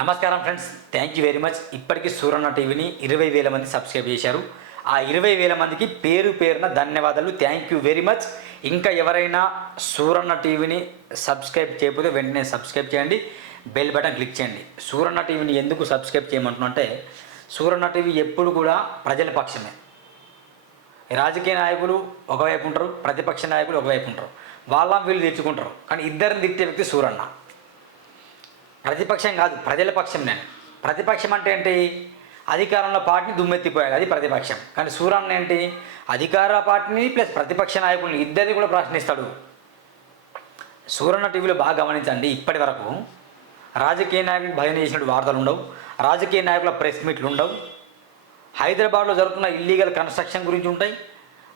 నమస్కారం friends. Thank you very much ఇప్పటికీ సూరన్న టీవీని ఇరవై వేల మంది సబ్స్క్రైబ్ చేశారు. ఆ ఇరవై వేల మందికి పేరు పేరున ధన్యవాదాలు. థ్యాంక్ యూ వెరీ మచ్ ఇంకా ఎవరైనా సూరన్న టీవీని సబ్స్క్రైబ్ చేయకపోతే వెంటనే సబ్స్క్రైబ్ చేయండి. బెల్ బటన్ క్లిక్ చేయండి. సూరన్న టీవీని ఎందుకు సబ్స్క్రైబ్ చేయమంటున్నంటే సూరన్న టీవీ ఎప్పుడు కూడా ప్రజల పక్షమే. రాజకీయ నాయకులు ఒకవైపు ఉంటారు ప్రతిపక్ష నాయకులు ఒకవైపు ఉంటారు. వాళ్ళ వీళ్ళు తెచ్చుకుంటారు. కానీ ఇద్దరిని తిట్టే వ్యక్తి సూరన్న. ప్రతిపక్షం కాదు ప్రజల పక్షం నేను ప్రతిపక్షం అంటే ఏంటి? అధికారంలో పార్టీని దుమ్మెత్తిపోయాడు అది ప్రతిపక్షం. కానీ సూరన్న ఏంటి? అధికార పార్టీని ప్లస్ ప్రతిపక్ష నాయకుల్ని ఇద్దరిని కూడా ప్రశ్నిస్తాడు. సూరన్న టీవీలో బాగా గమనించండి ఇప్పటి వరకు రాజకీయ నాయకులు భయం చేసినట్టు వార్తలు ఉండవు రాజకీయ నాయకుల ప్రెస్ మీట్లు ఉండవు. హైదరాబాద్లో జరుగుతున్న ఇల్లీగల్ కన్స్ట్రక్షన్ గురించి ఉంటాయి.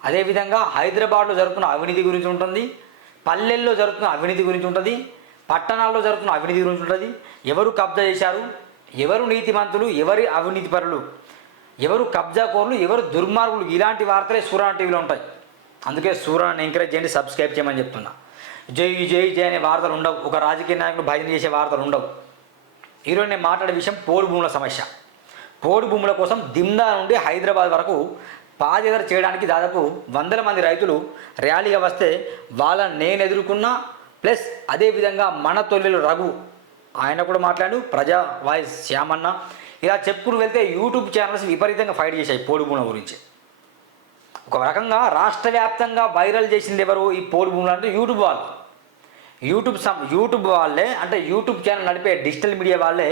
అదేవిధంగా హైదరాబాద్లో జరుగుతున్న అవినీతి గురించి ఉంటుంది. పల్లెల్లో జరుగుతున్న అవినీతి గురించి ఉంటుంది. పట్టణాల్లో జరుగుతున్న అవినీతి గురించి ఉంటుంది. ఎవరు కబ్జా చేశారు? ఎవరు నీతిమంతులు? ఎవరి అవినీతి పరులు? ఎవరు కబ్జా కోరులు? ఎవరు దుర్మార్గులు? ఇలాంటి వార్తలే సూరాన టీవీలో ఉంటాయి. అందుకే సూరాన్ని ఎంకరేజ్ చేయండి సబ్స్క్రైబ్ చేయమని చెప్తున్నా. జై జై జై అనే వార్తలు ఉండవు. ఒక రాజకీయ నాయకుడు భజన చేసే వార్తలు ఉండవు. ఈరోజు నేను మాట్లాడే విషయం పోడు భూముల సమస్య. పోడు భూముల కోసం దిమ్దా నుండి హైదరాబాద్ వరకు పాదయాత్ర చేయడానికి దాదాపు వందల మంది రైతులు ర్యాలీగా వస్తే వాళ్ళని నేను ఎదుర్కొన్నా ప్లస్ అదేవిధంగా మన తొలిలు రఘు ఆయన కూడా మాట్లాడు ప్రజా వాయిస్ శ్యామన్న. ఇలా చెప్పుకుని వెళ్తే యూట్యూబ్ ఛానల్స్ విపరీతంగా ఫైట్ చేశాయి పోడు భూముల గురించి. ఒక రకంగా రాష్ట్ర వ్యాప్తంగా వైరల్ చేసింది ఎవరు ఈ పోడు భూములు అంటే యూట్యూబ్ వాళ్ళు. యూట్యూబ్ సం యూట్యూబ్ వాళ్ళే అంటే యూట్యూబ్ ఛానల్ నడిపే డిజిటల్ మీడియా వాళ్ళే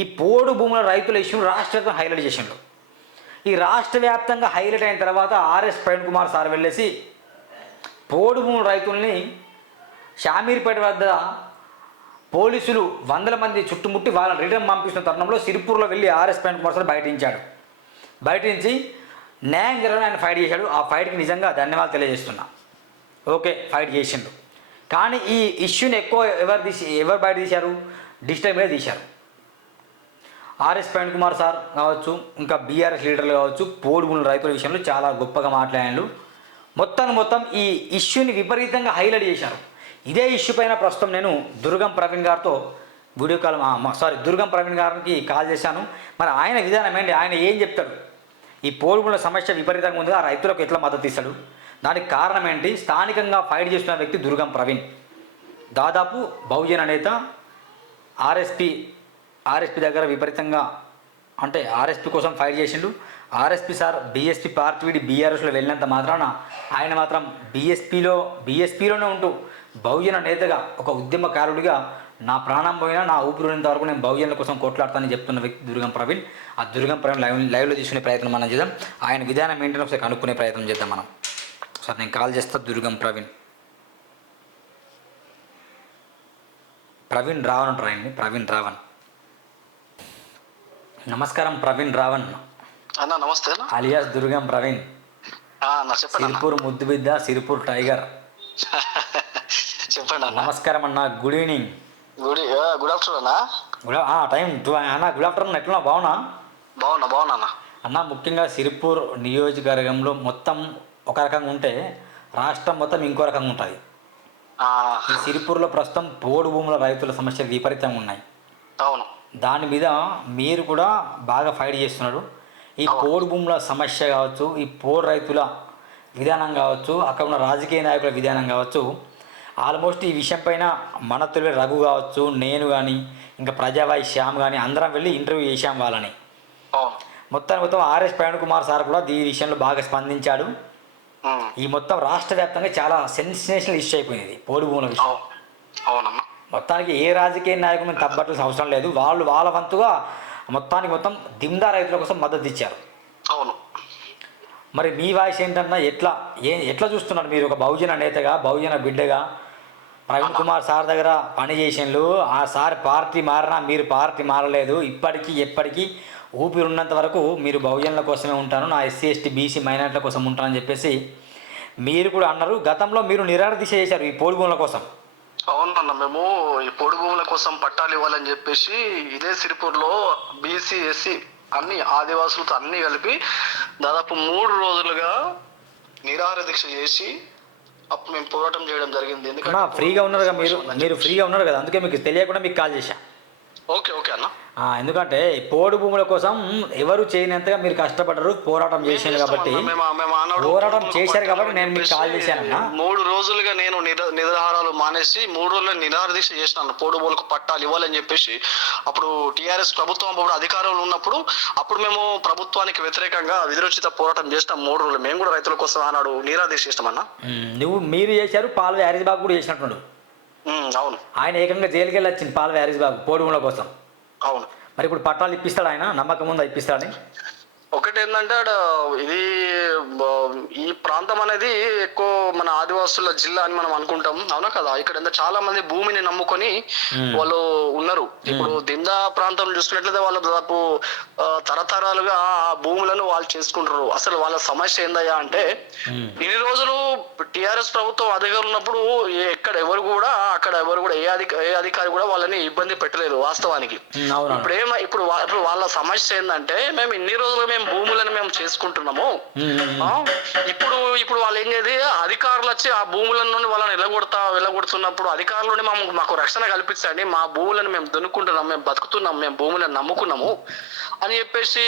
ఈ పోడు భూముల రైతుల ఇష్యూను రాష్ట్ర హైలైట్ చేసిండ్రు. ఈ రాష్ట్ర వ్యాప్తంగా హైలైట్ అయిన తర్వాత ఆర్ఎస్ ప్రవీణ్ కుమార్ సార్ వెళ్ళేసి పోడు భూముల రైతుల్ని షామీర్పేట వద్ద పోలీసులు వందల మంది చుట్టుముట్టి వాళ్ళని రిటర్న్ పంపిస్తున్న తరుణంలో సిరిపూర్లో వెళ్ళి ఆర్ఎస్ ప్రవీణ్ కుమార్ సార్ బయటించాడు. బయటించి న్యాయం జరగడం ఆయన ఫైట్ చేశాడు. ఆ ఫైట్కి నిజంగా ధన్యవాదాలు తెలియజేస్తున్నా. ఓకే ఫైట్ చేసిండు. కానీ ఈ ఇష్యూని ఎక్కువ ఎవరు తీసి ఎవరు బయట తీశారు? డిజిటల్ మీద తీశారు. ఆర్ఎస్ ప్రవీణ్ కుమార్ సార్ కావచ్చు ఇంకా బీఆర్ఎస్ లీడర్లు కావచ్చు పోడుగుల రైతుల విషయంలో చాలా గొప్పగా మాట్లాడారు మొత్తాన్ని మొత్తం ఈ ఇష్యూని విపరీతంగా హైలైట్ చేశారు. ఇదే ఇష్యూ పైన ప్రస్తుతం నేను దుర్గం ప్రవీణ్ గారితో video call sorry Durgam Praveen గారికి కాల్ చేశాను. మరి ఆయన విధానం ఏంటి? ఆయన ఏం చెప్తాడు? ఈ పోడుగుల సమస్య విపరీతంగా ఉంది. ఆ రైతులకు ఎట్లా మద్దతు ఇస్తాడు? దానికి కారణం ఏంటి? స్థానికంగా ఫైట్ చేస్తున్న వ్యక్తి దుర్గం ప్రవీణ్. దాదాపు బహుజన నేత ఆర్ఎస్పి ఆర్ఎస్పి దగ్గర విపరీతంగా అంటే ఆర్ఎస్పి కోసం ఫైట్ చేసిండు. ఆర్ఎస్పి సార్ బీఎస్పీ పార్టీ వీడి బీఆర్ఎస్లో వెళ్ళినంత మాత్రాన ఆయన మాత్రం బీఎస్పీలో బీఎస్పీలోనే ఉంటూ బహుజన నేతగా ఒక ఉద్యమకారుడిగా నా ప్రాణం పోయినా నా ఊపిరినంత వరకు నేను బహుజనుల కోసం కొట్లాడతానని చెప్తున్న వ్యక్తి దుర్గం ప్రవీణ్. ఆ దుర్గం ప్రవీణ్ లైవ్ లైవ్లో తీసుకునే ప్రయత్నం మనం చేద్దాం. ఆయన విధానం ఏంటని ఒకసారి కనుక్కునే ప్రయత్నం చేద్దాం మనం. సార్ నేను కాల్ చేస్తా దుర్గం ప్రవీణ్. ప్రవీణ్ రావణ్ అంటారు ఆయన్ని ప్రవీణ్ రావణ్. నమస్కారం ప్రవీణ్ రావణ్. అన్న నమస్తే అలియాస్ దుర్గం ప్రవీణ్. సిరిపూర్ ముద్దుబిద్ద సిరిపూర్ టైగర్. చెప్పండి అన్న. నమస్కారం అన్న good evening good good afternoon అన్న. గుడ్ టైం టూ అన్న గుడ్ ఆఫ్టర్నూన్ ఎట్లా బాగున్నా? బాగున్నా బాగున్నా అన్న. అన్న ముఖ్యంగా సిరిపూర్ నియోజకవర్గంలో మొత్తం ఒక రకంగా ఉంటే రాష్ట్రం మొత్తం ఇంకో రకంగా ఉంటుంది ఈ సిరిపూర్లో ప్రస్తుతం పోడు భూముల రైతుల సమస్యలు విపరీతంగా ఉన్నాయి. అవును. దాని మీద మీరు కూడా బాగా ఫైట్ చేస్తున్నారు. ఈ పోడు భూముల సమస్య కావచ్చు ఈ పోడు రైతుల విధానం కావచ్చు అక్కడ ఉన్న రాజకీయ నాయకుల విధానం కావచ్చు ఆల్మోస్ట్ ఈ విషయం పైన మన తొలి రఘు కావచ్చు నేను కానీ ఇంకా ప్రజావాయి శ్యామ్ కానీ అందరం వెళ్ళి ఇంటర్వ్యూ చేశాం వాళ్ళని. అవును. మొత్తం ఆర్ఎస్ ప్రవీణ్ కుమార్ సార్ కూడా ఈ విషయంలో బాగా స్పందించాడు. ఈ మొత్తం రాష్ట్ర వ్యాప్తంగా చాలా సెన్సేషనల్ ఇష్యూ అయిపోయింది పోడు భూముల విషయం. మొత్తానికి ఏ రాజకీయ నాయకులను తప్పట్టాల్సిన అవసరం లేదు వాళ్ళు వాళ్ళ వంతుగా మొత్తానికి మొత్తం దిమ్దా రైతుల కోసం మద్దతు ఇచ్చారు. అవును. మరి మీ వాయిస్ ఏంటన్నా ఎట్లా ఏ ఎట్లా చూస్తున్నారు మీరు ఒక బహుజన నేతగా బహుజన బిడ్డగా? ప్రవీణ్ కుమార్ సార్ దగ్గర పని చేసినలు ఆ సార్ పార్టీ మారినా మీరు పార్టీ మారలేదు. ఇప్పటికీ ఎప్పటికీ ఊపిరి ఉన్నంత వరకు మీరు బహుజనుల కోసమే ఉంటాను. నా ఎస్సీ ఎస్టీ బీసీ మైనార్టీల కోసం ఉంటానని చెప్పేసి మీరు కూడా అన్నారు. గతంలో మీరు నిరాడ చేశారు ఈ పోడు భూముల కోసం అవునన్న మేము ఈ పొడి భూముల కోసం పట్టాలు ఇవ్వాలని చెప్పేసి ఇదే సిరిపూర్లో బీసీ ఎస్సీ అన్ని ఆదివాసులతో అన్ని కలిపి దాదాపు మూడు రోజులుగా నిరాహార దీక్ష చేసి అప్పుడు మేము పోరాటం చేయడం జరిగింది. అన్నా ఫ్రీగా ఉన్నారు కదా మీరు మీరు ఫ్రీగా ఉన్నారు కదా అందుకే మీకు తెలియకుండా మీకు కాల్ చేశా. ఓకే ఓకే అన్న. ఎందుకంటే పోడు భూముల కోసం ఎవరు చేయనంతగా మీరు కష్టపడ్డారు పోరాటం చేశారు కాబట్టి పోరాటం చేశారు కాబట్టి నేను మీకు కాల్ చేశానన్నా. మూడు రోజులుగా నేను నిర నిరాహారాలు మానేసి మూడు రోజులు నిరాదీక్ష చేసినాను. పోడు భూములకు పట్టాలు ఇవ్వాలని చెప్పేసి అప్పుడు టిఆర్ఎస్ ప్రభుత్వం అప్పుడు అధికారంలో ఉన్నప్పుడు అప్పుడు మేము ప్రభుత్వానికి వ్యతిరేకంగా విధిరోచిత పోరాటం చేసినాం మూడు రోజులు. మేము కూడా రైతుల కోసం ఆనాడు నిరాదీక్ష చేసినామన్నా ఉమ్, నువ్వు మీరు చేశారు పాల్వే హరీష్ బాబు కూడా చేసినట్టున్నాడు ఉమ్, అవును. ఆయన ఏకంగా జైలుకి వెళ్ళి వచ్చింది పాల్వే హరీష్ బాబు పోడు భూముల కోసం. అవును. మరి ఇప్పుడు పట్టాలు ఇప్పిస్తాడు ఆయన? నమ్మకం ఉందా ఇప్పిస్తాడని? ఒకటి ఏంటంటే ఇది ఈ ప్రాంతం అనేది ఎక్కువ మన ఆదివాసుల జిల్లా అని మనం అనుకుంటాం. అవునా కదా? ఇక్కడ చాలా మంది భూమిని నమ్ముకొని మ్మ్. వాళ్ళు ఉన్నారు. ఇప్పుడు దిందా ప్రాంతం చూసుకున్నట్లయితే వాళ్ళు దాదాపు తరతరాలుగా ఆ భూములను వాళ్ళు చేసుకుంటారు. అసలు వాళ్ళ సమస్య ఏందయ్యా అంటే. ఇన్ని రోజులు టిఆర్ఎస్ ప్రభుత్వం అధికారులు ఉన్నప్పుడు ఎక్కడ ఎవరు కూడా అక్కడ ఎవరు కూడా ఏ అధిక ఏ అధికారి కూడా వాళ్ళని ఇబ్బంది పెట్టలేదు వాస్తవానికి. ఇప్పుడు ఏమ ఇప్పుడు వాళ్ళ సమస్య ఏంటంటే మేము ఇన్ని రోజులు మేము భూములను మేము చేసుకుంటున్నాము. ఇప్పుడు ఇప్పుడు వాళ్ళు ఏం చేది? అధికారులు వచ్చి ఆ భూముల నుండి వాళ్ళని వెళ్ళగొడతా వెళ్ళగొడుతున్నప్పుడు అధికారుల నుండి మాకు మాకు రక్షణ కల్పించండి మా భూములను మేము దున్నుకుంటున్నాం మేము బతుకుతున్నాం మేము భూములను నమ్ముకున్నాము అని చెప్పేసి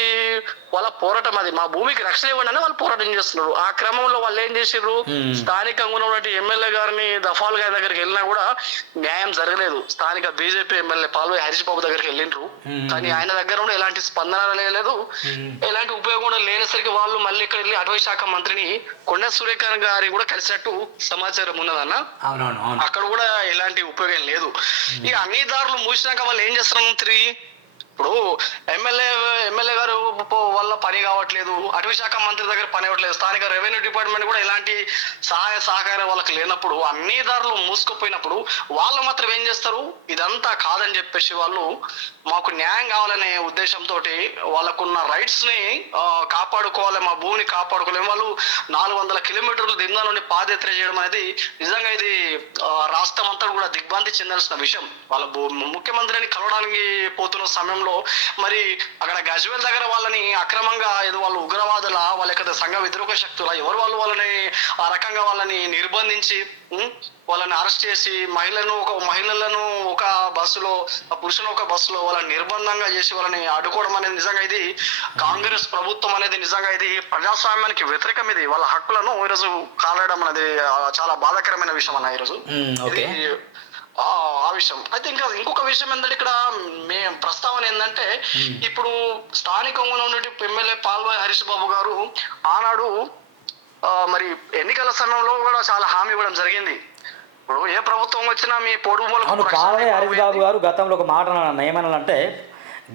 వాళ్ళ పోరాటం అది. మా భూమికి రక్షణ ఇవ్వండి అని వాళ్ళు పోరాటం చేస్తున్నారు. ఆ క్రమంలో వాళ్ళు ఏం చేసిర్రు. స్థానికంగా ఉన్నటువంటి ఎమ్మెల్యే గారిని దఫాల్ గారి దగ్గరికి వెళ్ళినా కూడా న్యాయం జరగలేదు. స్థానిక బీజేపీ ఎమ్మెల్యే పాల్వే హరీష్ బాబు దగ్గరికి వెళ్ళిండ్రు. కానీ ఆయన దగ్గర నుండి ఎలాంటి స్పందన లేదు Hmm. ఎలాంటి ఉపయోగం కూడా లేనేసరికి వాళ్ళు మళ్ళీ ఇక్కడ వెళ్ళి అటవీ శాఖ మంత్రిని కొండ సురేఖ గారి కూడా కలిసినట్టు సమాచారం ఉన్నదన్న. అక్కడ కూడా ఎలాంటి ఉపయోగం లేదు. ఇక అన్ని దారులు మూసినాక వాళ్ళు ఏం చేస్తారు తిరిగి ఇప్పుడు ఎమ్మెల్యే ఎమ్మెల్యే గారు వల్ల పని కావట్లేదు అటవీ శాఖ మంత్రి దగ్గర పని అవ్వట్లేదు స్థానిక రెవెన్యూ డిపార్ట్మెంట్ కూడా ఎలాంటి సహాయ సహకారం వాళ్ళకి లేనప్పుడు అన్ని దారులు మూసుకుపోయినప్పుడు వాళ్ళు మాత్రం ఏం చేస్తారు? ఇదంతా కాదని చెప్పేసి వాళ్ళు మాకు న్యాయం కావాలనే ఉద్దేశంతో వాళ్ళకున్న రైట్స్ని కాపాడుకోవాలి మా భూమిని కాపాడుకోలేము. వాళ్ళు నాలుగు వందల కిలోమీటర్లు దిందా నుండి పాదయాత్ర చేయడం అనేది నిజంగా ఇది రాష్ట్రం అంతా కూడా దిగ్భ్రాంతి చెందాల్సిన విషయం. వాళ్ళ ముఖ్యమంత్రిని కలవడానికి పోతున్న సమయంలో మరి అక్కడ గజ్వేల్ దగ్గర వాళ్ళని అక్రమంగా ఏదో వాళ్ళు ఉగ్రవాదుల వాళ్ళ యొక్క సంఘ వ్యతిరేక శక్తుల ఎవరు వాళ్ళు వాళ్ళని ఆ రకంగా వాళ్ళని నిర్బంధించి వాళ్ళని అరెస్ట్ చేసి మహిళలను ఒక మహిళలను ఒక బస్సులో ఆ పురుషుని ఒక బస్సులో వాళ్ళని నిర్బంధంగా చేసి వాళ్ళని అడ్డుకోవడం అనేది నిజంగా ఇది కాంగ్రెస్ ప్రభుత్వం అనేది నిజంగా ఇది ప్రజాస్వామ్యానికి వ్యతిరేకం ఇది. వాళ్ళ హక్కులను ఈరోజు కాలడం అనేది చాలా బాధాకరమైన విషయం అన్న ఈరోజు. ఆ విషయం. అయితే ఇంకా ఇంకొక విషయం ఏంటంటే ఇక్కడ మే ప్రస్తావన ఏంటంటే ఇప్పుడు స్థానికంగా ఉన్నటువంటి ఎమ్మెల్యే పాల్వాయి హరీష్ బాబు గారు ఆనాడు మరి ఎన్నికల సమయంలో కూడా చాలా హామీ ఇవ్వడం జరిగింది. ఇప్పుడు ఏ ప్రభుత్వం వచ్చినా మీ పొడుగు అవును పాలే హరీష్ బాబు గారు గతంలో ఒక మాట ఏమన్నానంటే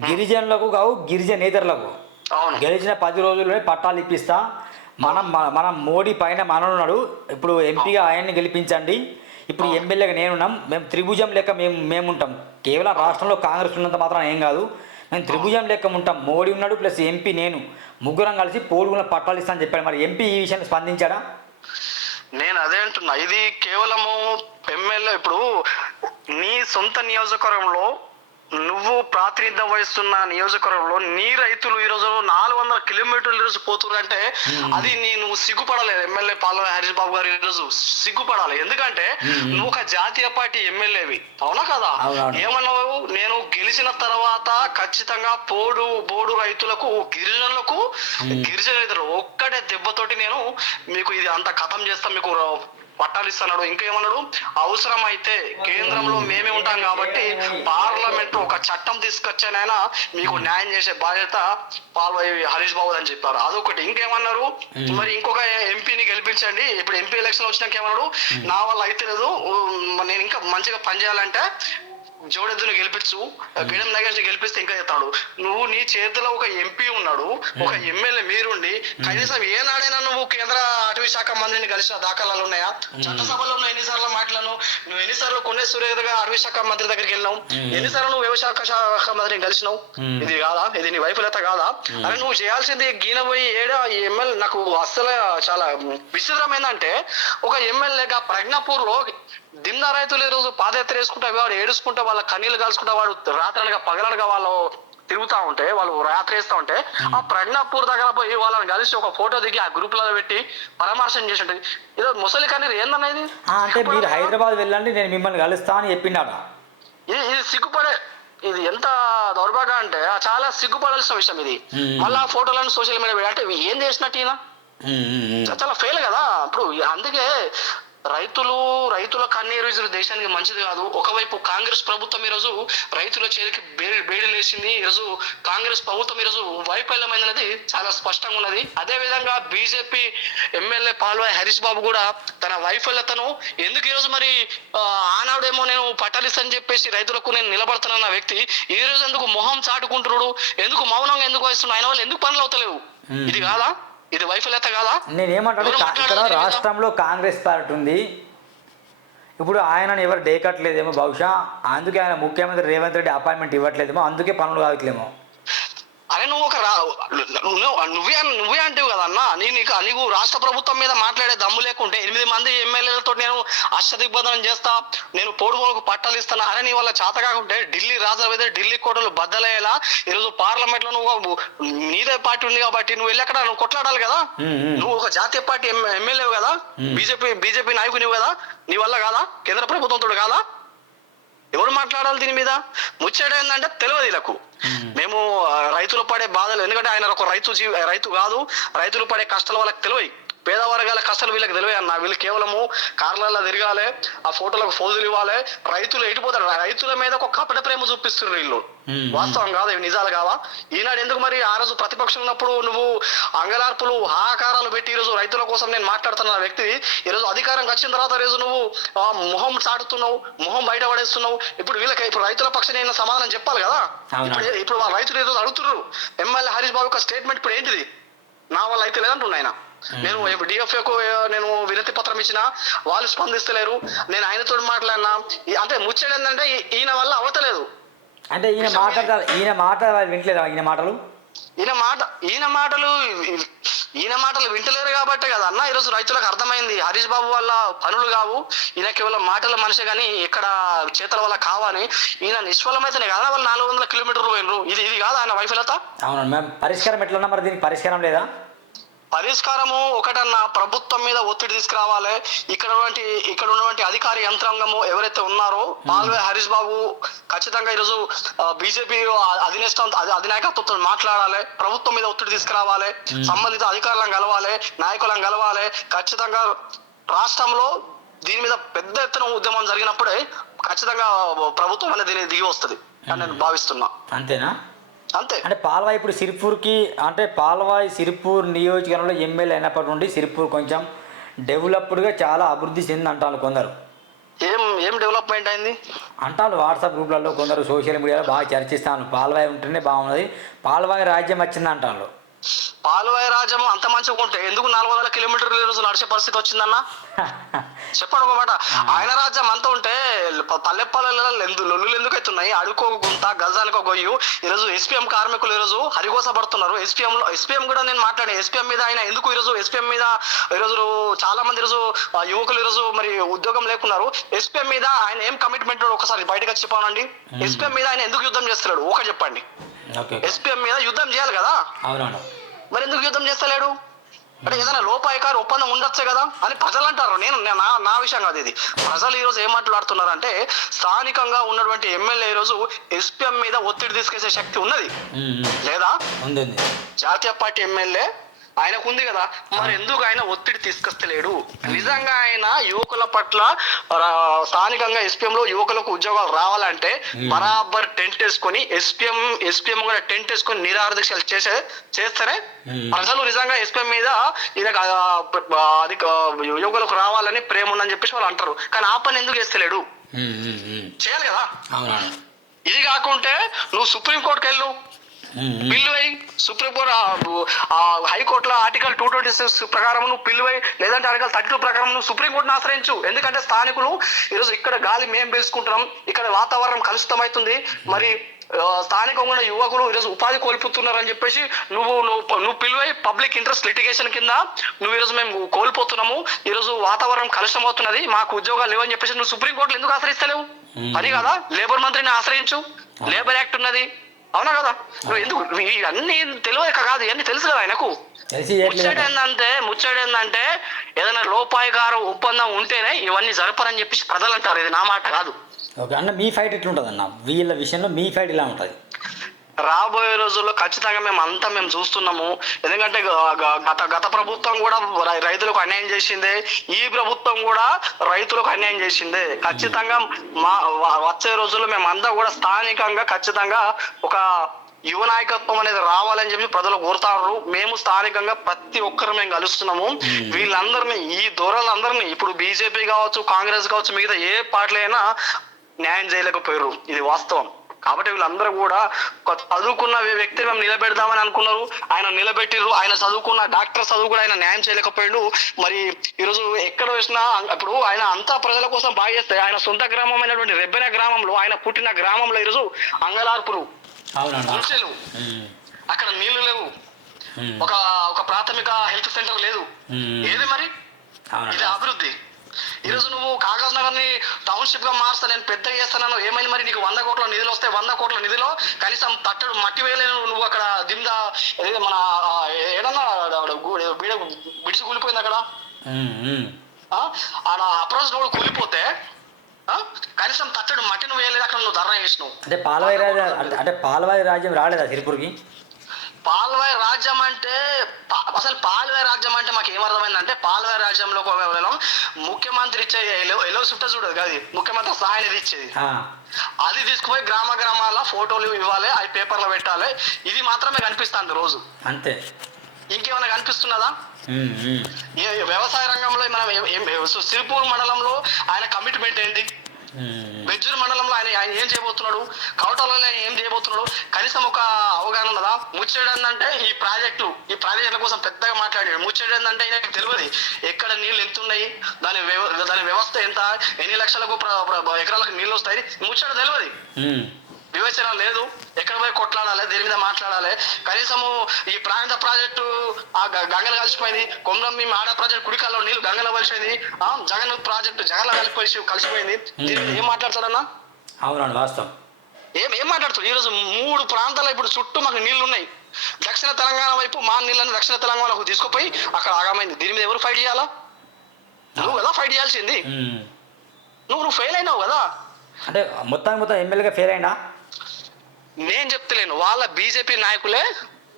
గిరిజనులకు కావు గిరిజనేతరులకు అవును. గెలిచిన పది రోజుల్లోనే పట్టాలు ఇప్పిస్తా. మనం మన- మనం మోడీ పైన మననున్నాడు ఇప్పుడు ఎంపీగా ఆయన్ని గెలిపించండి. ఇప్పుడు ఎమ్మెల్యేగా నేనున్నాం. మేము త్రిభుజం లెక్క మేము మేము ఉంటాం కేవలం రాష్ట్రంలో కాంగ్రెస్ ఉన్నంత మాత్రం ఏం కాదు. మేము త్రిభుజం లెక్క ఉంటాం. మోడీ ఉన్నాడు ప్లస్ ఎంపీ నేను. ముగ్గురం కలిసి పోలుగుల పట్టాలు ఇస్తానని చెప్పాడు. మరి ఎంపీ ఈ విషయాన్ని స్పందించాడా? నేను అదే అంటున్నా. ఇది కేవలము ఎమ్మెల్యే ఇప్పుడు నీ సొంత నియోజకవర్గంలో నువ్వు ప్రాతినిధ్యం వహిస్తున్న నియోజకవర్గంలో నీ రైతులు ఈరోజు నాలుగు వందల కిలోమీటర్లు ఈరోజు పోతున్నారంటే అది నీ నువ్వు సిగ్గుపడలేదు. ఎమ్మెల్యే పాల్వ హరీష్ బాబు గారు ఈరోజు సిగ్గుపడాలి. ఎందుకంటే నువ్వు ఒక జాతీయ పార్టీ ఎమ్మెల్యేవి. అవునా కదా. ఏమన్నావు? నేను గెలిచిన తర్వాత ఖచ్చితంగా పోడు బోడు రైతులకు గిరిజనులకు గిరిజన ఒక్కటే దెబ్బతోటి నేను మీకు ఇది అంత కథం చేస్తా మీకు పట్టాలు ఇస్తున్నాడు ఇంకేమన్నాడు అవసరం అయితే కేంద్రంలో మేమే ఉంటాం కాబట్టి పార్లమెంట్ ఒక చట్టం తీసుకొచ్చానైనా మీకు న్యాయం చేసే బాధ్యత పాల్వై హరీష్ బాబు అని చెప్పారు. అదొకటి. ఇంకేమన్నారు? మరి ఇంకొక ఎంపీని గెలిపించండి. ఇప్పుడు ఎంపీ ఎలక్షన్ వచ్చినాక ఏమన్నాడు? నా వల్ల అయితే లేదు నేను ఇంకా మంచిగా పనిచేయాలంటే జోడెద్దును గెలిపించు గెడం నగేష్ గెలిపిస్తే ఇంకా చెప్తాడు నువ్వు నీ చేతిలో ఒక ఎంపీ ఉన్నాడు ఒక ఎమ్మెల్యే మీరుండి కనీసం ఏనాడైనా నువ్వు కేంద్ర అటవీ శాఖ మంత్రిని కలిసిన దాఖలాలు ఉన్నాయా? చట్టసభలో నువ్వు ఎన్నిసార్లు మాట్లాడను నువ్వు ఎన్నిసార్లు కొన్నే సూర్యగా అటవీ శాఖ మంత్రి దగ్గరికి వెళ్ళినావు? ఎన్నిసార్లు నువ్వు వ్యవసాయ శాఖ మంత్రిని కలిసినావు. ఇది కాదా? ఇది నీ వైఫల్యత కాదా? అరే నువ్వు చేయాల్సింది గీన పోయి ఏడా ఎమ్మెల్యే నాకు అస్సలు చాలా విచిత్రమైందంటే ఒక ఎమ్మెల్యేగా ప్రజ్ఞాపూర్లో దిందా రైతులు ఈ రోజు పాదయాత్ర వేసుకుంటా వాడు ఏడుచుకుంటా వాళ్ళ కన్నీళ్ళు కాల్చుకుంటా వాడు రాత్రనగా పగలనగా వాళ్ళు తిరుగుతా ఉంటే వాళ్ళు యాత్ర వేస్తా ఉంటే ఆ ప్రజ్ఞాపూర్ దగ్గర పోయి వాళ్ళని కలిసి ఒక ఫోటో దిగి ఆ గ్రూప్లలో పెట్టి పరామర్శం చేసి ఉంటుంది ఏదో ముసలి కన్నీరు ఏందన్న ఇది? ఆ, అంటే మీరు హైదరాబాద్ వెళ్ళండి నేను మిమ్మల్ని కలుస్తా అని చెప్పిండాట ఇది సిగ్గుపడే ఇది ఎంత దౌర్భాగ్యం అంటే చాలా సిగ్గుపడాల్సిన విషయం ఇది. మళ్ళీ ఆ ఫోటోలను సోషల్ మీడియా అంటే ఏం చేసినట్టు ఈయన. చాలా ఫెయిల్ కదా. ఇప్పుడు అందుకే రైతులు రైతుల కన్నీరు ఈరోజు దేశానికి మంచిది కాదు. ఒకవైపు కాంగ్రెస్ ప్రభుత్వం ఈరోజు రైతుల చేతికి బేడి వేసింది ఈరోజు కాంగ్రెస్ ప్రభుత్వం ఈరోజు వైఫల్యమైనది చాలా స్పష్టంగా ఉన్నది. అదే విధంగా బీజేపీ ఎమ్మెల్యే పాల్వాయి హరీష్ బాబు కూడా తన వైఫల్యతను ఎందుకు ఈరోజు మరి ఆనాడేమో నేను పట్టాలిస్తని చెప్పేసి రైతులకు నేను నిలబడుతున్న వ్యక్తి ఈ రోజు ఎందుకు మొహం చాటుకుంటున్నాడు? ఎందుకు మౌనంగా ఎందుకు వస్తున్నాడు? ఆయన వాళ్ళు ఎందుకు పనులు అవుతలేవు. ఇది కాదా? ఇది వైఫల్యత కాదా? నేనేమంటాను ఇక్కడ దీని మీద? రాష్ట్రంలో కాంగ్రెస్ పార్టీ ఉంది. ఇప్పుడు ఆయనను ఎవరు డేకట్లేదేమో బహుశా అందుకే ఆయన ముఖ్యమంత్రి రేవంత్ రెడ్డి అపాయింట్మెంట్ ఇవ్వట్లేదేమో అందుకే పనులు కావట్లేమో. అరే నువ్వు ఒక రా నువ్వు- నువ్వే అంటావు కదా అన్న. నీ నీకు నీకు రాష్ట్ర ప్రభుత్వం మీద మాట్లాడే దమ్ము లేకుంటే ఎనిమిది మంది ఎమ్మెల్యేలతో నేను అష్టదిగ్బంధనం చేస్తా నేను పోడుగోలకు పట్టాలు ఇస్తాను? అరే నీ వల్ల చేత కాకుంటే ఢిల్లీ రాజుల మీద ఢిల్లీ కోటలు బద్దలయ్యేలా ఈరోజు పార్లమెంట్లో నువ్వు నీదే పార్టీ ఉంది కాబట్టి నువ్వు వెళ్ళి అక్కడ నువ్వు కొట్లాడాలి కదా. నువ్వు ఒక జాతీయ పార్టీ ఎమ్మెల్యే కదా. బీజేపీ బీజేపీ నాయకునివి కదా. నీ వల్ల కాదా? కేంద్ర ప్రభుత్వంతో కాదా? ఎవరు మాట్లాడాలి దీని మీద? ముచ్చట ఏంటంటే తెలియదు వీళ్ళకు. మేము. రైతులు పడే బాధలు ఎందుకంటే ఆయన ఒక రైతు జీవి రైతు కాదు రైతులు పడే కష్టాలు వాళ్ళకి తెలియదు పేద వర్గాల కష్టాలు వీళ్ళకి తెలియదు అన్న. వీళ్ళు కేవలము కార్లలో తిరగాలి ఆ ఫోటోలకు ఫోజులు ఇవ్వాలి రైతులు ఎటుపోతారు రైతుల మీద ఒక కపట ప్రేమ చూపిస్తున్నారు వీళ్ళు. వాస్తవం కాదు ఇవి నిజాలు కావా? ఈనాడు ఎందుకు మరి ఆ రోజు ప్రతిపక్షం ఉన్నప్పుడు నువ్వు అంగలార్పులు హాకారాలు పెట్టి ఈ రోజు రైతుల కోసం నేను మాట్లాడుతున్న వ్యక్తి ఈ రోజు అధికారం వచ్చిన తర్వాత రోజు నువ్వు ఆ, మొహం చాటుతున్నావు మొహం బయట పడేస్తున్నావు. ఇప్పుడు వీళ్ళకి ఇప్పుడు రైతుల పక్షం నేను సమాధానం చెప్పాలి కదా. ఇప్పుడు ఇప్పుడు రైతులు ఈరోజు అడుగుతున్నారు ఎమ్మెల్యే హరీష్ బాబు యొక్క స్టేట్మెంట్ ఇప్పుడు ఏంటిది? నా వల్ల అయితే లేదంటున్నా ఆయన. నేను డిఎఫ్ఏకు నేను వినతి పత్రం ఇచ్చిన వాళ్ళు స్పందిస్తలేరు. నేను ఆయనతో మాట్లాడినా అంటే ముచ్చట ఏంటంటే ఈయన వల్ల అవతలేదు అంటే ఈయన మాట్లాడతారు ఈయన మాట వింటలేదా ఈయన మాటలు? ఈయన మాట ఈయన మాటలు ఈయన మాటలు వింటలేరు కాబట్టే కదా అన్న. ఈరోజు రైతులకు అర్థమైంది. హరీష్ బాబు వల్ల పనులు కావు. ఈయన కేవలం మాటల మనిషి కానీ ఇక్కడ చేతల వల్ల కావని. ఈయన నిష్ఫలమైతేనే కదా వాళ్ళు నాలుగు వందల కిలోమీటర్లు పోయినరు. ఇది ఇది కాదా ఆయన వైఫల్యత? అవును మ్యామ్. పరిష్కారం ఎట్లన్నా మరి దీనికి పరిష్కారం లేదా? పరిష్కారము ఒకటన్నా ప్రభుత్వం మీద ఒత్తిడి తీసుకురావాలి. ఇక్కడ ఉన్నటువంటి ఇక్కడ ఉన్నటువంటి అధికార యంత్రాంగము ఎవరైతే ఉన్నారో పాల్వే హరీష్ బాబు ఖచ్చితంగా ఈరోజు బీజేపీ అధినేష్టం అధి- అధినాయకత్వంతో మాట్లాడాలి. ప్రభుత్వం మీద ఒత్తిడి తీసుకురావాలి. సంబంధిత అధికారులను కలవాలి నాయకులను కలవాలి. ఖచ్చితంగా రాష్ట్రంలో దీని మీద పెద్ద ఎత్తున ఉద్యమం జరిగినప్పుడే ఖచ్చితంగా ప్రభుత్వం అనేది దిగి వస్తుంది అని నేను భావిస్తున్నా. అంతేనా? అంతే. అంటే పాల్వాయి ఇప్పుడు సిరిపూర్కి అంటే పాల్వాయి సిరిపూర్ నియోజకవర్గంలో ఎమ్మెల్యే అయినప్పటి నుండి సిరిపూర్ కొంచెం డెవలప్డ్గా చాలా అభివృద్ధి చెంది అంటారు కొందరు. ఏం ఏం డెవలప్మెంట్ అయింది? అంటారు వాట్సాప్ గ్రూప్లలో కొందరు సోషల్ మీడియాలో బాగా చర్చిస్తాను. పాల్వాయి ఉంటేనే బాగున్నది పాల్వాయి రాజ్యం వచ్చింది అంటారు పాలవాయి రాజ్యం అంత మంచిగా ఉంటే ఎందుకు నాలుగు వందల కిలోమీటర్లు ఈరోజు నడిచే పరిస్థితి వచ్చిందన్న? చెప్పండి ఒక మాట. ఆయన రాజ్యం అంతా ఉంటే ప- పల్లె పల్లెలలో ఎందు లొల్లులు ఎందుకు అవుతున్నాయి అడుకో గుంత గజానికి ఒక గొయ్యు. ఈరోజు ఎస్పీఎం కార్మికులు ఈరోజు హరిగోస పడుతున్నారు. ఎస్పీఎం లో ఎస్పీఎం కూడా నేను మాట్లాడాను ఎస్పీఎం మీద ఆయన ఎందుకు ఈరోజు ఎస్పీఎం మీద ఈరోజు చాలా మంది ఈరోజు యువకులు ఈరోజు మరి ఉద్యోగం లేకున్నారు. ఎస్పీఎం మీద ఆయన ఏం కమిట్మెంట్ ఒకసారి బయటకు వచ్చి చెప్పానండి ఎస్పీఎం మీద ఆయన ఎందుకు యుద్ధం చేస్తున్నాడు? ఒకటి చెప్పండి. ఎస్పీఎం మీద యుద్ధం చేయాలి కదా? అవునవును. మరి ఎందుకు యుద్ధం చేస్తలేడు? అంటే ఏదైనా లోపాయకారి ఒప్పందం ఉండొచ్చే కదా అని ప్రజలు అంటారు నేను నా నా విషయం కాదు ఇది. ప్రజలు ఈ రోజు ఏం మాట్లాడుతున్నారంటే స్థానికంగా ఉన్నటువంటి ఎమ్మెల్యే ఈ రోజు ఎస్పీఎం మీద ఒత్తిడి తీసుకొచ్చే శక్తి ఉన్నది. లేదా? జాతీయ పార్టీ ఎమ్మెల్యే ఆయనకు ఉంది కదా. మరి ఎందుకు ఆయన ఒత్తిడి తీసుకొస్తలేడు? నిజంగా ఆయన యువకుల పట్ల స్థానికంగా ఎస్పీఎం లో యువకులకు ఉద్యోగాలు రావాలంటే బరాబర్ టెంట్ వేసుకొని ఎస్పీఎం ఎస్పీఎం కూడా టెంట్ వేసుకొని నిరాదీక్షలు చేసే చేస్తేనే. ప్రజలు నిజంగా ఎస్పీఎం మీద ఈయనకు అది యువకులకు రావాలని ప్రేమ ఉందని చెప్పేసి వాళ్ళు అంటారు. కానీ ఆ పని ఎందుకు చేస్తలేడు. చేయాలి కదా. ఇది కాకుంటే నువ్వు సుప్రీం కోర్టుకు వెళ్ళు ఉమ్, ఉమ్. బిల్లు వేయి సుప్రీం కోర్టు ఆ హైకోర్టులో ఆర్టికల్ టూ ట్వంటీ సిక్స్ ప్రకారం నువ్వు బిల్లు వేయి లేదంటే ఆర్టికల్ థర్టీ టూ ప్రకారం నువ్వు సుప్రీం కోర్టును ఆశ్రయించు. ఎందుకంటే స్థానికులు ఈరోజు ఇక్కడ గాలి మేము పీల్చుకుంటున్నాం ఇక్కడ వాతావరణం కలుషితమవుతుంది. మరి స్థానికంగా ఉన్న యువకులు ఈరోజు ఉపాధి కోల్పోతున్నారు అని చెప్పేసి నువ్వు నువ్వు నువ్వు పిలువై పబ్లిక్ ఇంట్రెస్ట్ లిటిగేషన్ కింద నువ్వు ఈరోజు మేము కోల్పోతున్నాము. ఈరోజు వాతావరణం కలుషితం అవుతున్నది మాకు ఉద్యోగాలు లేవని చెప్పేసి నువ్వు సుప్రీం కోర్టులో ఎందుకు ఆశ్రయిస్తలేవు? అది కదా? లేబర్ మంత్రిని ఆశ్రయించు. లేబర్ యాక్ట్ ఉన్నది. అవునా కదా? నువ్వు ఎందుకు ఇవన్నీ తెలియక కాదు ఇవన్నీ తెలుసు కదా ఆయనకు? ముచ్చట ఏంటంటే ముచ్చట ఏంటంటే ఏదైనా లోపాయకార ఒప్పందం ఉంటేనే ఇవన్నీ జరపరని చెప్పేసి ప్రజలు అంటారు ఇది నా మాట కాదు. ఓకే అన్న మీ ఫైట్ ఎట్లుంటుంది అన్న వీళ్ళ విషయంలో మీ ఫైట్ ఇలా ఉంటుంది? రాబోయే రోజుల్లో ఖచ్చితంగా మేము అంతా మేము చూస్తున్నాము. ఎందుకంటే గత గత ప్రభుత్వం కూడా రైతులకు అన్యాయం చేసిందే. ఈ ప్రభుత్వం కూడా రైతులకు అన్యాయం చేసిందే. ఖచ్చితంగా మా వచ్చే రోజుల్లో మేము అంతా కూడా స్థానికంగా ఖచ్చితంగా ఒక యువ నాయకత్వం అనేది రావాలని చెప్పి ప్రజలు కోరుతారు. మేము స్థానికంగా ప్రతి ఒక్కరు మేము కలుస్తున్నాము. వీళ్ళందరినీ ఈ దూరాలందరినీ ఇప్పుడు బీజేపీ కావచ్చు కాంగ్రెస్ కావచ్చు మిగతా ఏ పార్టీ అయినా న్యాయం చేయలేకపోయారు. ఇది వాస్తవం. కాబట్టి వీళ్ళందరూ కూడా చదువుకున్న వ్యక్తి మేము నిలబెడదామని అనుకున్నారు. ఆయన నిలబెట్టిర్రు ఆయన చదువుకున్న డాక్టర్ చదువు కూడా ఆయన న్యాయం చేయలేకపోయాడు. మరి ఈరోజు ఎక్కడ వేసినా ఇప్పుడు ఆయన అంతా ప్రజల కోసం బాగా చేస్తే ఆయన సొంత గ్రామమైనటువంటి రెబ్బెన గ్రామంలో ఆయన పుట్టిన గ్రామంలో ఈరోజు గుడిసెలు అక్కడ నీళ్ళు లేవు. ఒక ఒక ప్రాథమిక హెల్త్ సెంటర్ లేదు. ఏది మరి? ఇది అభివృద్ధి. ఈరోజు నువ్వు కాగజ్ నగర్ని టౌన్షిప్గా మారుస్తా నేను పెద్దగా చేస్తాను ఏమైంది మరి నీకు వంద కోట్ల నిధులు వస్తే వంద కోట్ల నిధిలో కనీసం తట్టడు మట్టి వేయలేను నువ్వు అక్కడ దిమ్దా ఏది మన ఏడన్నా బీడ బిడిసి కూలిపోయింది అక్కడ? ఆడ అప్రోచ్ రోడ్ కూలిపోతే? కనీసం తట్టడు మట్టి నువ్వు వేయలేదు అక్కడ నువ్వు ధర్నా చేసినావు. అంటే పాలవాయి రాజ్యం అంటే- అంటే పాలవాయి రాజ్యం రాలేదా సిరిపూర్కి పాల్వాయి రాజ్యం అంటే అసలు పాల్వాయి రాజ్యం అంటే మాకు ఏమర్థమైందంటే పాల్వాయి రాజ్యంలో ముఖ్యమంత్రి ఇచ్చే ఎలో సుట్ట చూడదు కాదు ముఖ్యమంత్రి సహాయ ఇచ్చేది. అది తీసుకుపోయి గ్రామ గ్రామాల ఫోటోలు ఇవ్వాలి అవి పేపర్లో పెట్టాలి ఇది మాత్రమే కనిపిస్తుంది రోజు. అంతే. ఇంకేమైనా కనిపిస్తున్నదా? వ్యవసాయ రంగంలో మనం సిరిపూర్ మండలంలో ఆయన కమిట్మెంట్ ఏంటి? బెజ్జూరు మండలంలో ఆయన ఆయన ఏం చేయబోతున్నాడు? కవటాలలో ఆయన ఏం చేయబోతున్నాడు? కనీసం ఒక అవగాహన ఉన్నదా? ముచ్చేడు ఏంటంటే ఈ ప్రాజెక్టులు ఈ ప్రాజెక్టుల కోసం పెద్దగా మాట్లాడాడు. ముచ్చేడు ఏంటంటే ఆయనకి తెలియదు. ఎక్కడ నీళ్ళు ఎంత ఉన్నాయి? దాని దాని వ్యవస్థ ఎంత? ఎన్ని లక్షలకు ఎకరాలకు నీళ్ళు వస్తాయి ముచ్చట తెలియదు. వివేచన లేదు. ఎక్కడ పోయి కొట్లాడాలి? దేని మీద మాట్లాడాలి? కనీసము ఈ ప్రాంత ప్రాజెక్టు ఆ గంగలు కలిసిపోయింది. కొమరం మీ ఆడ ప్రాజెక్ట్ కుడికాల్లో నీళ్ళు గంగలో కలిసిపోయింది ఆ జగన్ ప్రాజెక్టు జగన్లో కలిసిపోయి కలిసిపోయింది. దీని మీద ఏం మాట్లాడతాడన్నా? అవునండి వాస్తవం. ఏం ఏం మాట్లాడుతాడు? ఈరోజు మూడు ప్రాంతాలు ఇప్పుడు చుట్టూ మాకు నీళ్ళు ఉన్నాయి దక్షిణ తెలంగాణ వైపు మా నీళ్ళని దక్షిణ తెలంగాణకు తీసుకుపోయి అక్కడ ఆగమైంది. దీని మీద ఎవరు ఫైట్ చేయాలా? నువ్వు కదా ఫైట్ చేయాల్సింది. నువ్వు నువ్వు ఫెయిల్ అయినావు కదా. అంటే మొత్తానికి మొత్తం ఎమ్మెల్యేగా ఫెయిల్ అయినా? నేను చెప్తలేను. వాళ్ళ బీజేపీ నాయకులే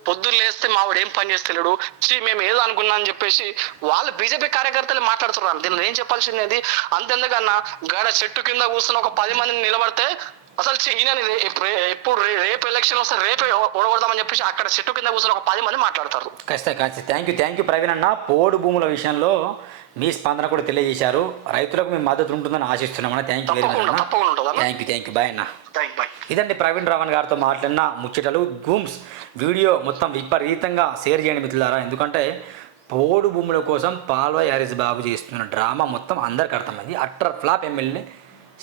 పొద్దున్న లేస్తే మావాడు ఏం పని చేస్తలేడు? శ్రీ మేము ఏదో అనుకున్నాం అని చెప్పేసి వాళ్ళ బీజేపీ కార్యకర్తలు మాట్లాడుతున్నారు దీనిలో ఏం చెప్పాల్సింది అంతెందుకన్నా గడ చెట్టు కింద కూర్చుని ఒక పది మందిని నిలబడితే అసలు చి- ఈయనని రే- ఎప్పుడు రేపు ఎలక్షన్ వస్తే రేపే ఓడగొడదామని చెప్పేసి అక్కడ చెట్టు కింద కూర్చొని ఒక పది మంది మాట్లాడతారు. ఖచ్చితంగా ఖచ్చితంగా. Thank you thank you Praveen అన్న. పోడు భూముల విషయంలో మీ స్పందన కూడా తెలియజేశారు. రైతులకు మీ మద్దతు ఉంటుందని ఆశిస్తున్నామన్న thank you very much thank you thank you bye అన్న. థ్యాంక్ బై ఇదండి ప్రవీణ్ రావణ్ గారితో మాట్లాడిన ముచ్చటలు గూమ్స్. వీడియో మొత్తం విపరీతంగా షేర్ చేయండి మిత్రులారా. ఎందుకంటే పోడు భూముల కోసం పాల్వాయి హరీష్ బాబు చేస్తున్న డ్రామా మొత్తం అందరికి అర్థమైంది. అట్టర్ ఫ్లాప్ ఎమ్మెల్యే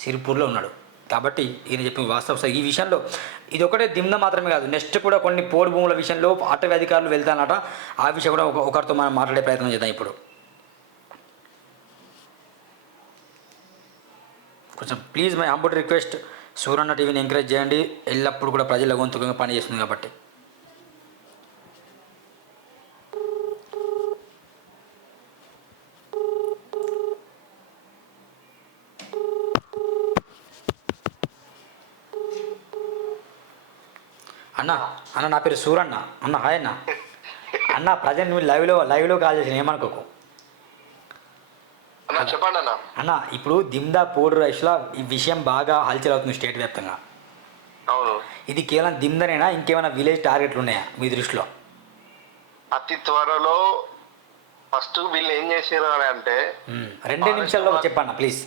సిరిపూర్లో ఉన్నాడు. కాబట్టి ఈయన చెప్పిన వాస్తవ ఈ విషయంలో ఇది ఒకటే దిమ్న మాత్రమే కాదు. నెక్స్ట్ కూడా కొన్ని పోడు భూముల విషయంలో అటవీ అధికారులు వెళ్తానట ఆ విషయం కూడా ఒకరితో మనం మాట్లాడే ప్రయత్నం చేద్దాం ఇప్పుడు. కొంచెం please my humble request Suranna టీవీని ఎంకరేజ్ చేయండి. ఎల్లప్పుడు కూడా ప్రజల గొంతుకంగా పనిచేస్తుంది కాబట్టి. అన్న అన్న నా పేరు సూరన్న. అన్న హాయ్ అన్న. అన్న ప్రజెంట్ నువ్వు లైవ్లో లైవ్లో కాల్ చేసిన ఏమనుకోకు. చెప్పండి అన్న. అన్న ఇప్పుడు దిమ్దా పోడు రైస్లో ఈ విషయం బాగా హల్చల్ అవుతుంది స్టేట్ వ్యాప్తంగా. అవును. ఇది కేవలం దిమ్దనేనా? ఇంకేమైనా విలేజ్ టార్గెట్లు ఉన్నాయా మీ దృష్టిలో? అతి త్వరలో ఫస్ట్ వీళ్ళు ఏం చేసారు అని అంటే. రెండే నిమిషాల్లో చెప్పన్న ప్లీజ్.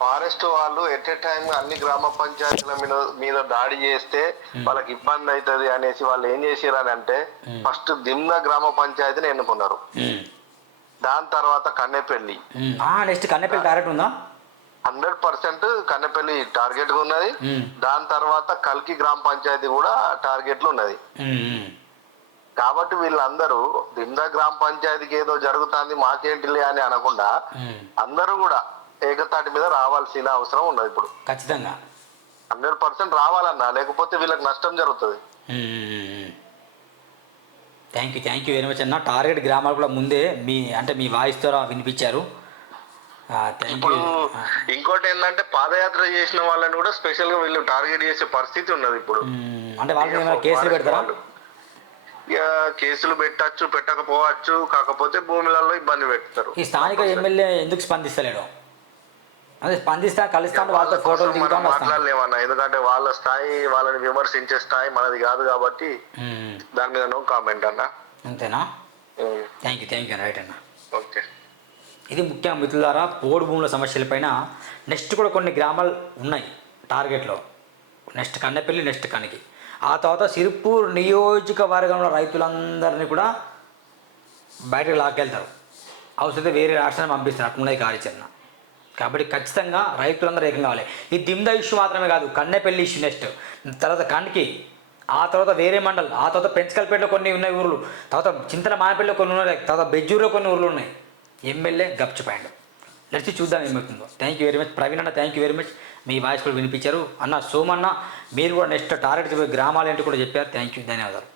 ఫారెస్ట్ వాళ్ళు ఎట్ ఏ టైం అన్ని గ్రామ పంచాయతీల మీద మీద దాడి చేస్తే వాళ్ళకి ఇబ్బంది అవుతుంది అనేసి వాళ్ళు ఏం చేసారు అని అంటే ఫస్ట్ దిమ్న గ్రామ పంచాయతీని ఎన్నుకున్నారు. దాని తర్వాత కన్నెపల్లి నెక్స్ట్ కన్నెపల్లి టార్గెట్ ఉందా? హండ్రెడ్ పర్సెంట్ కన్నెపల్లి టార్గెట్ ఉన్నది. దాని తర్వాత కల్కి గ్రామ పంచాయతీ కూడా టార్గెట్లో ఉన్నది. కాబట్టి వీళ్ళందరూ దిమ్ద గ్రామ పంచాయతీకి ఏదో జరుగుతుంది మాకేంటిలే అని అనకుండా. అందరూ కూడా ఏకతాటి మీద రావాల్సిన అవసరం ఉన్నది ఇప్పుడు. ఖచ్చితంగా. హండ్రెడ్ పర్సెంట్ రావాలన్నా లేకపోతే వీళ్ళకి నష్టం జరుగుతుంది. Thank you thank you very much అన్న టార్గెట్ గ్రామాలు కూడా ముందే మీ అంటే మీ వాయిస్ ద్వారా వినిపించారు. ఇప్పుడు ఇంకోటి ఏంటంటే పాదయాత్ర చేసిన వాళ్ళని కూడా స్పెషల్గా వీళ్ళు టార్గెట్ చేసే పరిస్థితి ఉన్నది ఇప్పుడు. అంటే వాళ్ళ కేసులు పెడతారా? కేసులు పెట్టచ్చు పెట్టకపోవచ్చు కాకపోతే భూములలో ఇబ్బంది పెడతారు. ఈ స్థానిక ఎమ్మెల్యే ఎందుకు స్పందిస్తలేడు? అదే స్పందిస్తా కలుస్తాను వాళ్ళతో వాళ్ళ ఫోటోలు వస్తాను మాట్లాడలేమన్నా. ఎందుకంటే వాళ్ళ స్థాయి వాళ్ళని విమర్శించే స్థాయి మనది కాదు కాబట్టి. దాని మీద నో కామెంట్ అన్న. అంతేనా? Thank you thank you right అన్న. ఓకే. ఇది ముఖ్యంగా మిత్రులారా పోడు భూముల సమస్యలపైన నెక్స్ట్ కూడా కొన్ని గ్రామాలు ఉన్నాయి టార్గెట్లో. Next Kannepalli next Kaniki. ఆ తర్వాత సిరిపూర్ నియోజకవర్గంలో రైతులందరినీ కూడా బయటకు లాక్కెళ్తారు. అవసరం వేరే రాష్ట్రాన్ని పంపిస్తారు అట్లున్నది కార్యాచరణ కాబట్టి ఖచ్చితంగా రైతులందరూ ఏకం కావాలి. ఈ దిమ్ద ఇష్యూ మాత్రమే కాదు కన్నెపల్లి ఇష్యూ నెక్స్ట్. తర్వాత కనికి ఆ తర్వాత వేరే మండల్ ఆ తర్వాత పెంచకల్పేటలో కొన్ని ఉన్నాయి ఊర్లు తర్వాత చింతల మానపేటలో కొన్ని ఉన్నాయి తర్వాత బెజ్జూరులో కొన్ని ఊర్లు ఉన్నాయి. ఎమ్మెల్యే గప్చిపాయిండు నడిచి చూద్దాం ఏమవుతుందో thank you very much Praveen అన్న థ్యాంక్ యూ వెరీ మచ్ మీ వాయిస్ కూడా వినిపించారు. అన్న సోమన్న మీరు కూడా నెక్స్ట్ టార్గెట్ గ్రామాలు ఏంటి కూడా చెప్పారు. థ్యాంక్ యూ ధన్యవాదాలు.